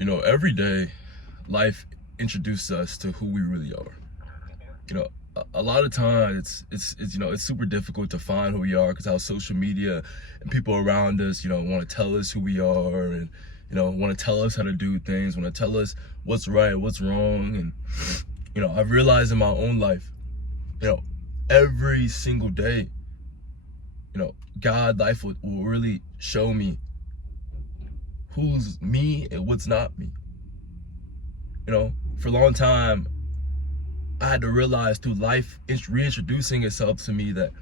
Every day, life introduces us to who we really are. A lot of times it's super difficult to find who we are because how social media and people around us, want to tell us who we are and, want to tell us how to do things, want to tell us what's right, what's wrong. And, I've realized in my own life, every single day, God life will really show me who's me and what's not me. For a long time, I had to realize through life reintroducing itself to me that,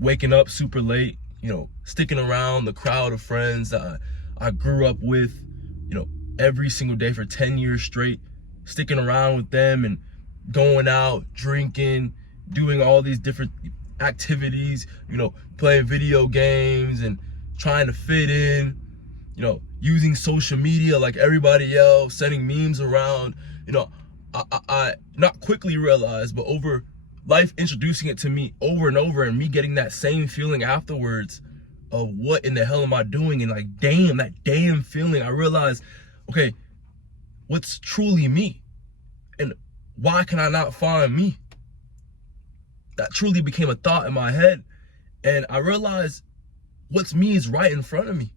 waking up super late, sticking around the crowd of friends that I grew up with, every single day for 10 years straight, sticking around with them and going out, drinking, doing all these different activities, playing video games and trying to fit in, using social media like everybody else, sending memes around. I not quickly realized, but over life introducing it to me over and over and me getting that same feeling afterwards of what in the hell am I doing? And like, damn, that damn feeling, I realized, okay, what's truly me? And why can I not find me? That truly became a thought in my head. And I realized what's me is right in front of me.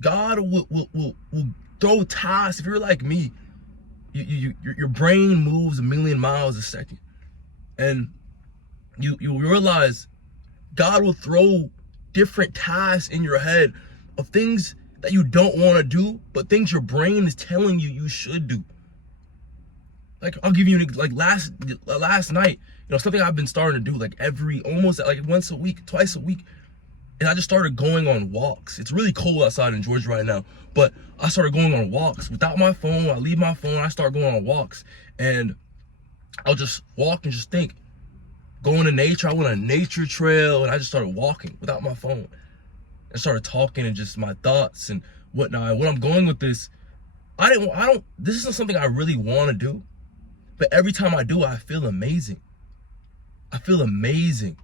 God will throw tasks. If you're like me, your brain moves a million miles a second. And you realize God will throw different tasks in your head of things that you don't want to do, but things your brain is telling you you should do. Like, I'll give you last night, something I've been starting to do almost once a week, twice a week. And I just started going on walks. It's really cold outside in Georgia right now, but I started going on walks without my phone. I leave my phone, I start going on walks, and I'll just walk and just think. Going to nature, I went on a nature trail and I just started walking without my phone. I started talking and just my thoughts and whatnot. And what I'm going with this, this isn't something I really want to do, but every time I do, I feel amazing. I feel amazing.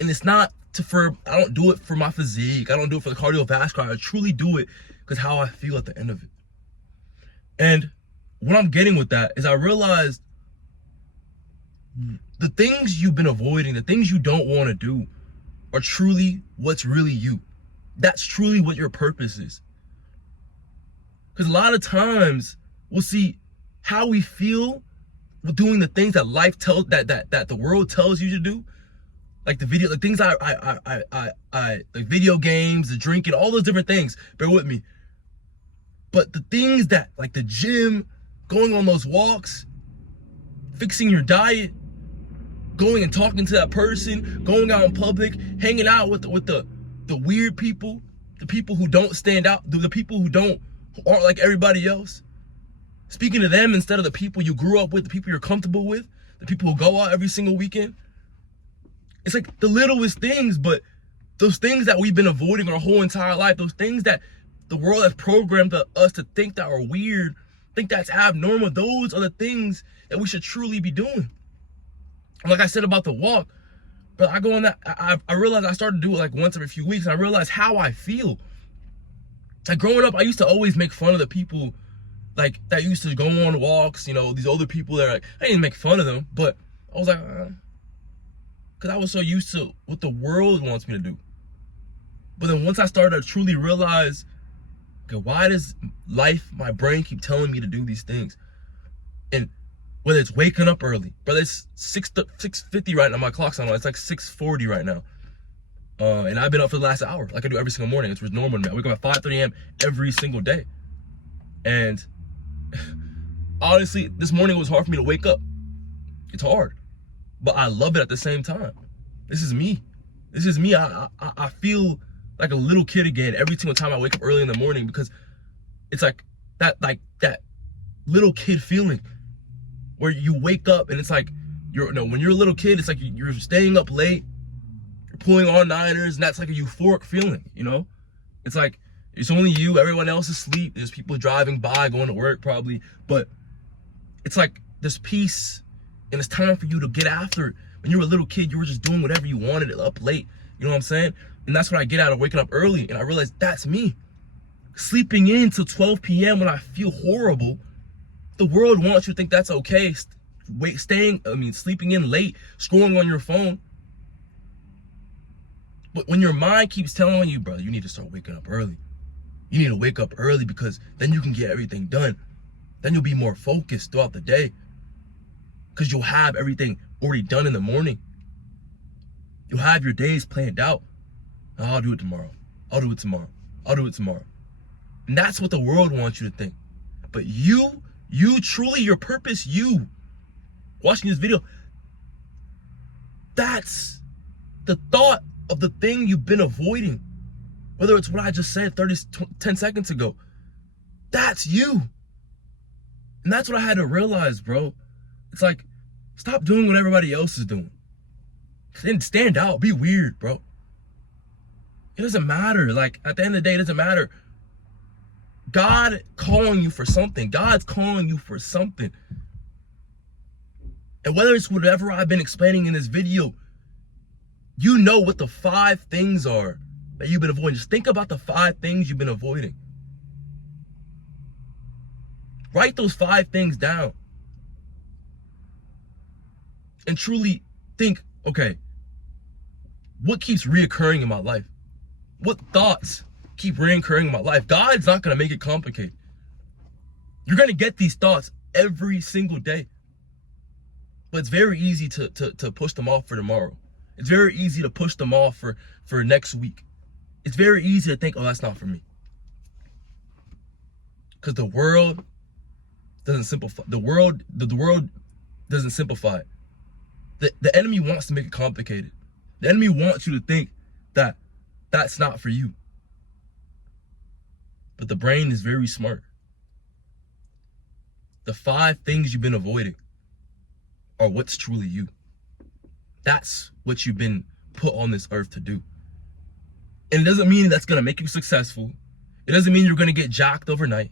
And it's not I don't do it for my physique. I don't do it for the cardiovascular. I truly do it because how I feel at the end of it. And what I'm getting with that is I realized the things you've been avoiding, the things you don't want to do are truly what's really you. That's truly what your purpose is. Because a lot of times we'll see how we feel doing the things that life tells that the world tells you to do. Like the things like video games, the drinking, all those different things. Bear with me. But the things that, like the gym, going on those walks, fixing your diet, going and talking to that person, going out in public, hanging out with the weird people, the people who don't stand out, the people who aren't like everybody else. Speaking to them instead of the people you grew up with, the people you're comfortable with, the people who go out every single weekend. It's like the littlest things, but those things that we've been avoiding our whole entire life, those things that the world has programmed us to think that are weird, think that's abnormal, those are the things that we should truly be doing. And like I said about the walk, but I go on that, I realized I started to do it once every few weeks, and I realized how I feel. Like growing up, I used to always make fun of the people that used to go on walks, these older people that I didn't make fun of them, but I was like, because I was so used to what the world wants me to do. But then once I started to truly realize, okay, why does my brain keep telling me to do these things? And whether it's waking up early, brother, it's 6:50 right now, my clock's on, it's like 6:40 right now. And I've been up for the last hour, like I do every single morning. It's normal to me. I wake up at 5:30 a.m. every single day. And honestly, this morning it was hard for me to wake up. It's hard. But I love it at the same time. This is me. This is me. I feel like a little kid again every single time I wake up early in the morning, because it's like that little kid feeling where you wake up and it's like when you're a little kid, it's like you're staying up late, you're pulling all niners, and that's like a euphoric feeling, It's like it's only you, everyone else is asleep. There's people driving by, going to work probably, but it's like this peace. And it's time for you to get after it. When you were a little kid, you were just doing whatever you wanted up late. You know what I'm saying? And that's what I get out of waking up early. And I realized that's me. sleeping in till 12 p.m. when I feel horrible. The world wants you to think that's okay. Sleeping in late, scrolling on your phone. But when your mind keeps telling you, brother, you need to start waking up early. You need to wake up early because then you can get everything done. Then you'll be more focused throughout the day because you'll have everything already done in the morning. You'll have your days planned out. Oh, I'll do it tomorrow. I'll do it tomorrow. I'll do it tomorrow. And that's what the world wants you to think. But you truly, your purpose, you watching this video, that's the thought of the thing you've been avoiding. Whether it's what I just said 10 seconds ago. That's you. And that's what I had to realize, bro. It's like, stop doing what everybody else is doing. Stand out. Be weird, bro. It doesn't matter. Like, at the end of the day, it doesn't matter. God calling you for something. God's calling you for something. And whether it's whatever I've been explaining in this video, you know what the 5 things are that you've been avoiding. Just think about the 5 things you've been avoiding. Write those 5 things down. And truly think, okay, what keeps reoccurring in my life? What thoughts keep reoccurring in my life? God's not going to make it complicated. You're going to get these thoughts every single day. But it's very easy to push them off for tomorrow. It's very easy to push them off for next week. It's very easy to think, oh, that's not for me. Because the world doesn't simplify. The world doesn't simplify it. The enemy wants to make it complicated. The enemy wants you to think that that's not for you. But the brain is very smart. The 5 things you've been avoiding are what's truly you. That's what you've been put on this earth to do. And it doesn't mean that's going to make you successful. It doesn't mean you're going to get jacked overnight.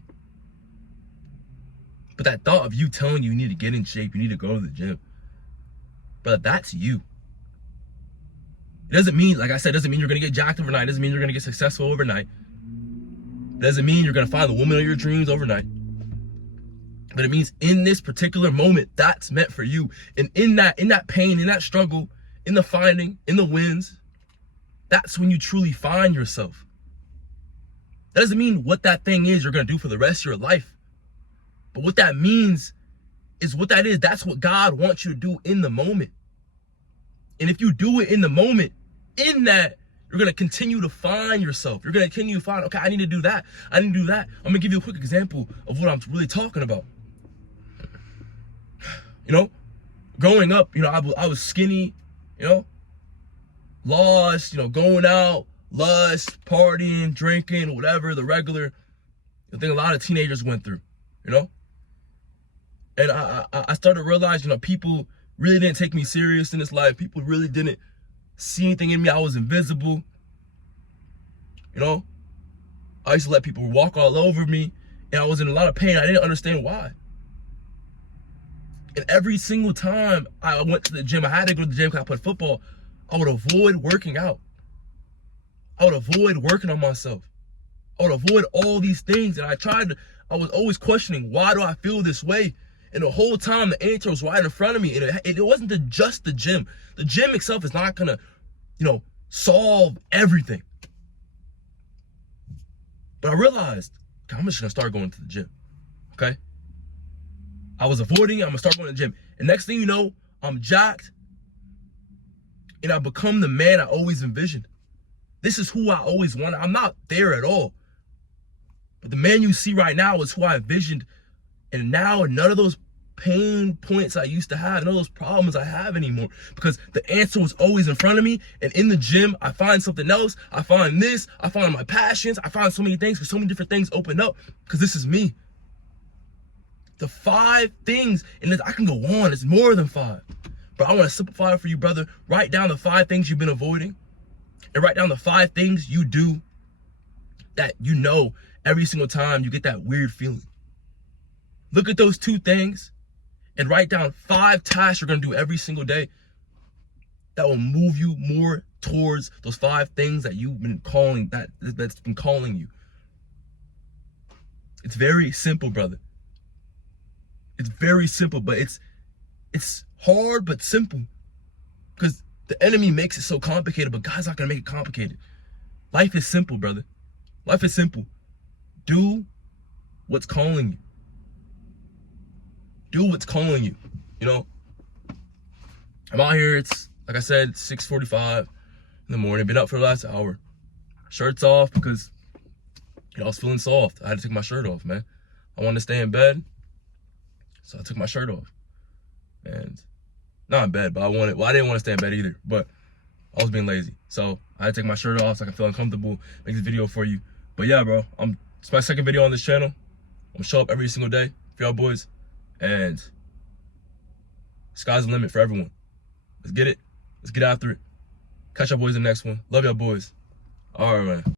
But that thought of you telling you need to get in shape, you need to go to the gym, brother, that's you. It doesn't mean, like I said, it doesn't mean you're going to get jacked overnight. It doesn't mean you're going to get successful overnight. It doesn't mean you're going to find the woman of your dreams overnight. But it means in this particular moment, that's meant for you. And in that pain, in that struggle, in the finding, in the wins, that's when you truly find yourself. That doesn't mean what that thing is you're going to do for the rest of your life. But what that means is what that is. That's what God wants you to do in the moment. And if you do it in the moment, in that, you're going to continue to find yourself. You're going to continue to find, okay, I need to do that. I need to do that. I'm going to give you a quick example of what I'm really talking about. You know, growing up, you know, I was skinny, you know, lost, you know, going out, lust, partying, drinking, whatever, the regular thing a lot of teenagers went through, you know. And I started to realize, you know, people really didn't take me serious in this life. People really didn't see anything in me. I was invisible, you know. I used to let people walk all over me, and I was in a lot of pain. I didn't understand why. And every single time I went to the gym, I had to go to the gym because I played football, I would avoid working out. I would avoid working on myself. I would avoid all these things. And I was always questioning, why do I feel this way? And the whole time the answer was right in front of me. And it wasn't just the gym. The gym itself is not gonna, you know, solve everything. But I realized, okay, I'm just gonna start going to the gym, okay? I was avoiding it, I'm gonna start going to the gym. And next thing you know, I'm jacked, and I become the man I always envisioned. This is who I always wanted. I'm not there at all. But the man you see right now is who I envisioned. And now none of those pain points I used to have, none of those problems I have anymore. Because the answer was always in front of me. And in the gym, I find something else. I find this. I find my passions. I find so many things, because so many different things open up. Because this is me. The 5 things, and I can go on, it's more than 5. But I want to simplify it for you, brother. Write down the 5 things you've been avoiding. And write down the 5 things you do that you know every single time you get that weird feeling. Look at those 2 things and write down 5 tasks you're going to do every single day that will move you more towards those 5 things that you've been calling, that's been calling you. It's very simple, brother. It's very simple, but it's hard but simple. Because the enemy makes it so complicated, but God's not gonna make it complicated. Life is simple, brother. Life is simple. Do what's calling you. Do what's calling you. You know, I'm out here, it's like I said, 6:45 in the morning, been up for the last hour. Shirt's off because I was feeling soft. I had to take my shirt off, man. I wanted to stay in bed, so I took my shirt off. And not in bed, but I didn't want to stay in bed either, but I was being lazy. So I had to take my shirt off so I can feel uncomfortable, make this video for you. But yeah, bro, it's my second video on this channel. I'm gonna show up every single day for y'all boys, and sky's the limit for everyone. Let's get it. Let's get after it. Catch y'all boys in the next one. Love y'all boys. All right, man.